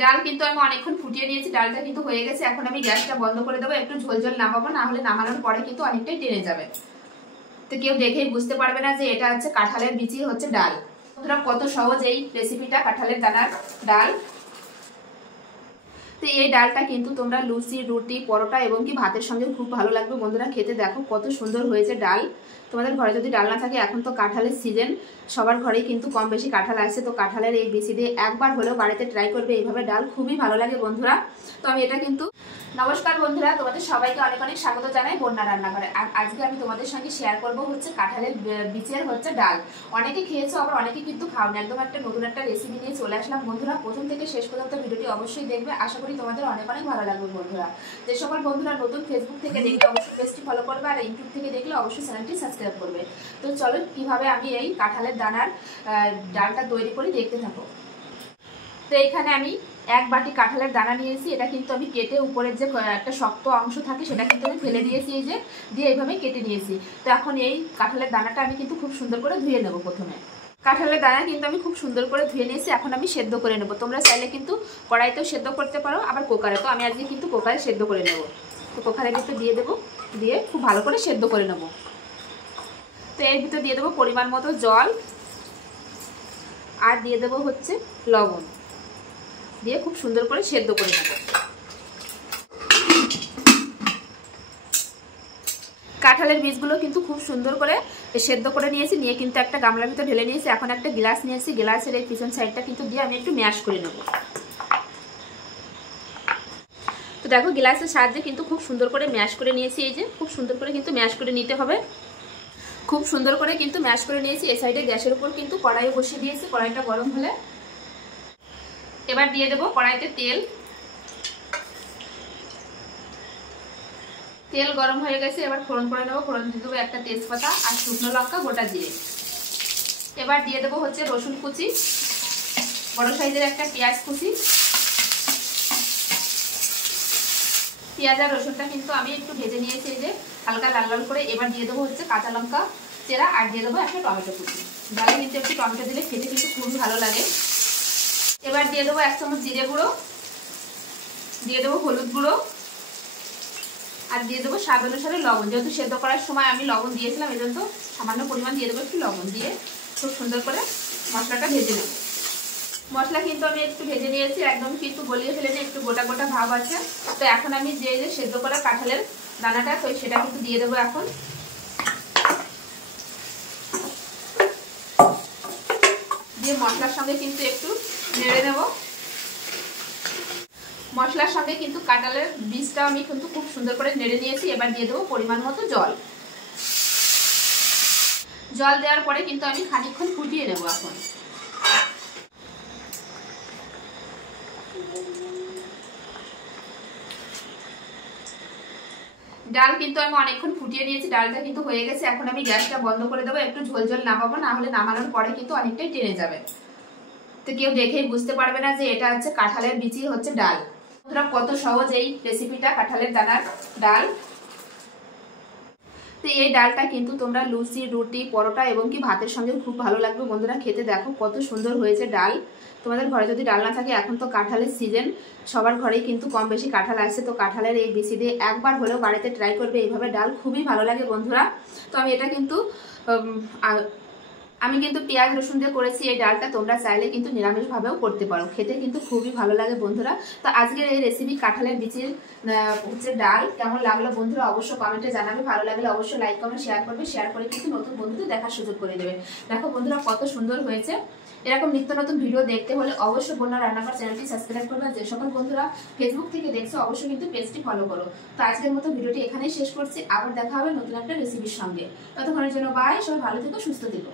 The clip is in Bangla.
ডাল কিন্তু আমি অনেকক্ষণ ফুটিয়ে নিয়েছি, ডালটা কিন্তু হয়ে গেছে। এখন আমি গ্যাসটা বন্ধ করে দেবো, একটু ঝোল ঝোল নামাবো, না হলে নামানোর পরে কিন্তু অনেকটাই টেনে যাবে, তো কেউ দেখেই বুঝতে পারবে না যে এটা হচ্ছে কাঁঠালের বিচি হচ্ছে ডাল। বন্ধুরা কত সহজ এই রেসিপিটা, কাঁঠালের দানার ডাল। তো এই ডালটা কিন্তু তোমরা লুচি, রুটি, পরোটা এবং কি ভাতের সঙ্গে খুব ভালো লাগবে বন্ধুরা খেতে। দেখো কত সুন্দর হয়েছে ডাল। তোমাদের ঘরে যদি ডাল না থাকে, এখন তো কাঁঠালের সিজন, সবার ঘরেই কিন্তু কম বেশি কাঁঠাল আসছে, তো কাঁঠালের এই বিচি দিয়ে একবার হলেও বাড়িতে ট্রাই করবে, এইভাবে ডাল খুবই ভালো লাগে বন্ধুরা। তো আমি এটা কিন্তু নমস্কার বন্ধুরা, তোমাদের সবাইকে অনেক অনেক স্বাগত জানাই বন্যা রান্নাঘরে। আর আজকে আমি তোমাদের সঙ্গে শেয়ার করব হচ্ছে কাঁঠালের বীজের হচ্ছে ডাল। অনেকে খেয়েছো, আবার অনেকে কিন্তু খাওনি। একদম একটা নতুন একটা রেসিপি নিয়ে চলে আসলাম বন্ধুরা। প্রথম থেকে শেষ পর্যন্ত ভিডিওটি অবশ্যই দেখবে, আশা করি তোমাদের অনেক অনেক ভালো লাগবে বন্ধুরা। যে সকল বন্ধুরা নতুন ফেসবুক থেকে দেখলে অবশ্যই পেজটি ফলো করবে, আর ইউটিউব থেকে দেখলে অবশ্যই চ্যানেলটি সাবস্ক্রাইব করবে। তো চলো কিভাবে আমি এই কাঁঠালের দানার ডালটা তৈরি করি দেখতে থাকো। তো এখানে আমি এক বাটি কাঁঠালের দানা নিয়েছি, এটা কিন্তু আমি কেটে উপরের যে একটা শক্ত অংশ থাকে সেটা কিন্তু আমি ফেলে দিয়েছি, এই যে দিয়ে এইভাবে কেটে নিয়েছি। তো এখন এই কাঁঠালের দানাটা আমি কিন্তু খুব সুন্দর করে ধুয়ে নেব। প্রথমে কাঁঠালের দানা কিন্তু আমি খুব সুন্দর করে ধুয়ে নিয়েছি, এখন আমি সেদ্ধ করে নেব। তোমরা চাইলে কিন্তু কড়াইতেও সেদ্ধ করতে পারো, আবার কুকারে। তো আমি আজকে কিন্তু কুকারে সেদ্ধ করে নেব। তো কুকারে কিন্তু দিয়ে দেবো, দিয়ে খুব ভালো করে সেদ্ধ করে নেব। তো এর ভিতরে দিয়ে দেবো পরিমাণ মতো জল, আর দিয়ে দেবো হচ্ছে লবণ, দিয়ে খুব সুন্দর করে সেদ্ধ করে নেব। কাঁঠালের বীজগুলো কিন্তু খুব সুন্দর করে সেদ্ধ করে নিয়েছি, নিয়ে কিন্তু একটা গামলার ভিতরে ঢেলে নিয়েছি। এখন একটা গ্লাস নিয়েছি, গ্লাসের এই পিছন সাইডটা কিন্তু দিয়ে আমি একটু ম্যাশ করে নেব। তো দেখো গ্লাসের সাহায্যে কিন্তু খুব সুন্দর করে ম্যাশ করে নিয়েছি, এই যে খুব সুন্দর করে কিন্তু ম্যাশ করে নিতে হবে। খুব সুন্দর করে কিন্তু ম্যাশ করে নিয়েছি। এই সাইডে গ্যাসের উপর কিন্তু কড়াই বসিয়ে দিয়েছি, কড়াইটা গরম হলে এবার দিয়ে দেবো কড়াইতে তেল। তেল গরম হয়ে গেছে, এবার ফোড়ন করে নেবো। ফোড়ন দিয়ে দেবো একটা তেজপাতা আর শুকনো লঙ্কা, গোটা জিরে। এবার দিয়ে দেবো হচ্ছে রসুন কুচি, বড় সাইজের একটা পেঁয়াজ কুচি। পেঁয়াজ আর রসুনটা কিন্তু আমি একটু ভেজে নিয়েছি, এই যে হালকা লাল লাল করে। এবার দিয়ে দেবো হচ্ছে কাঁচা লঙ্কা চেরা, আর দিয়ে দেবো একটা টমেটো কুচি। ডালে কিন্তু একটু টমেটো দিলে খেতে কিন্তু খুবই ভালো লাগে। এবার দিয়ে দেবো 1 চামচ জিরে গুঁড়ো, দিয়ে দেবো হলুদ গুঁড়ো, আর দিয়ে দেবো স্বাদ অনুসারে লবণ। যেহেতু সেদ্ধ করার সময় আমি লবণ দিয়েছিলাম, এই জন্য সামান্য পরিমাণ দিয়ে দেবো একটু লবণ, দিয়ে খুব সুন্দর করে মশলাটা ভেজে নেব। মশলা কিন্তু আমি একটু ভেজে নিয়েছি, একদম কিন্তু গলিয়ে ফেলেছি, একটু গোটা গোটা ভাব আছে। তো এখন আমি যে সেদ্ধ করা কাঁঠালের দানাটা, তো সেটা কিন্তু দিয়ে দেবো এখন। দিয়ে মশলার সঙ্গে কিন্তু একটু নেড়ে নেব। মশলার সঙ্গে কিন্তু কাঁঠালের বীজটা আমি কিন্তু খুব সুন্দর করে নেড়ে নিয়েছি। এবার দিয়ে দেবো পরিমাণ মতো জল। জল দেওয়ার পরে কিন্তু আমি খানিকক্ষণ ফুটিয়ে নেব। এখন ডাল কিন্তু আমি অনেকক্ষণ ফুটিয়ে নিয়েছি, ডালটা কিন্তু হয়ে গেছে। এখন আমি গ্যাসটা বন্ধ করে দেবো, একটু ঝোল ঝোল নামাবো, না হলে নামানোর পরে কিন্তু অনেকটাই টেনে যাবে, তো কেউ দেখেই বুঝতে পারবে না যে এটা হচ্ছে কাঁঠালের বিচি হচ্ছে ডাল। বন্ধুরা কত সহজ এই রেসিপিটা, কাঁঠালের দানার ডাল। তো এই ডালটা কিন্তু তোমরা লুচি, রুটি, পরোটা এবং কি ভাতের সঙ্গে খুব ভালো লাগবে বন্ধুরা খেতে। দেখো কত সুন্দর হয়েছে ডাল। তোমাদের ঘরে যদি ডাল না থাকে, এখন তো কাঁঠালের সিজন, সবার ঘরেই কিন্তু কম বেশি কাঁঠাল আসছে, তো কাঁঠালের এই বিচি দিয়ে একবার হলেও বাড়িতে ট্রাই করবে, এইভাবে ডাল খুবই ভালো লাগে বন্ধুরা। তো আমি এটা কিন্তু পেঁয়াজ রসুন দিয়ে করেছি এই ডালটা। তোমরা চাইলে কিন্তু নিরামিষভাবেও করতে পারো, খেতে কিন্তু খুবই ভালো লাগে বন্ধুরা। তো আজকের এই রেসিপি কাঁঠালের বিচির হচ্ছে ডাল কেমন লাগলো বন্ধুরা অবশ্যই কমেন্টে জানাবে। ভালো লাগলে অবশ্যই লাইক কমেন্ট শেয়ার করবে, শেয়ার করে কিন্তু নতুন বন্ধুদের দেখার সুযোগ করে দেবে। দেখো বন্ধুরা কত সুন্দর হয়েছে। এরকম নিত্য নতুন ভিডিও দেখতে হলে অবশ্যই বন্যা রান্নাঘর চ্যানেলটি সাবস্ক্রাইব করবে। যে সকল বন্ধুরা ফেসবুক থেকে দেখছো অবশ্যই কিন্তু পেজটি ফলো করো। তো আজকের মতো ভিডিওটি এখানেই শেষ করছি, আবার দেখা হবে নতুন একটা রেসিপির সঙ্গে। ততক্ষণের জন্য বাই, সবাই ভালো থেকো, সুস্থ থেকো।